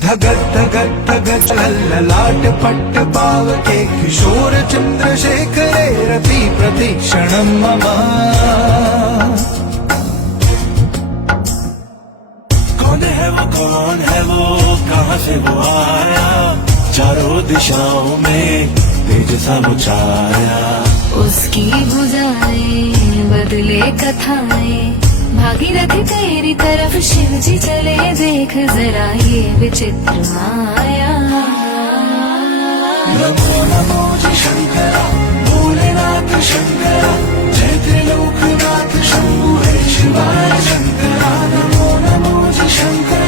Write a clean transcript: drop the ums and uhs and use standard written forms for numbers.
धगत धगत धगत ललाट पट्ट पावके किशोर चंद्रशेखरे रति प्रतीक्षणं मम। कौन है वो कहाँ से वो आया, चारों दिशाओं में तेज सा वो छाया। उसकी भुजाएं बदले कथाएं, भागीरथ तेरी तरफ शिव जी चले, देख जरा ये विचित्र माया। नमो नमो जी शंकरा, भोलेनाथ शंकरा, जय त्रिलोकनाथ शंभु है शिवाय शंकरा। नमो नमो जी शंकरा।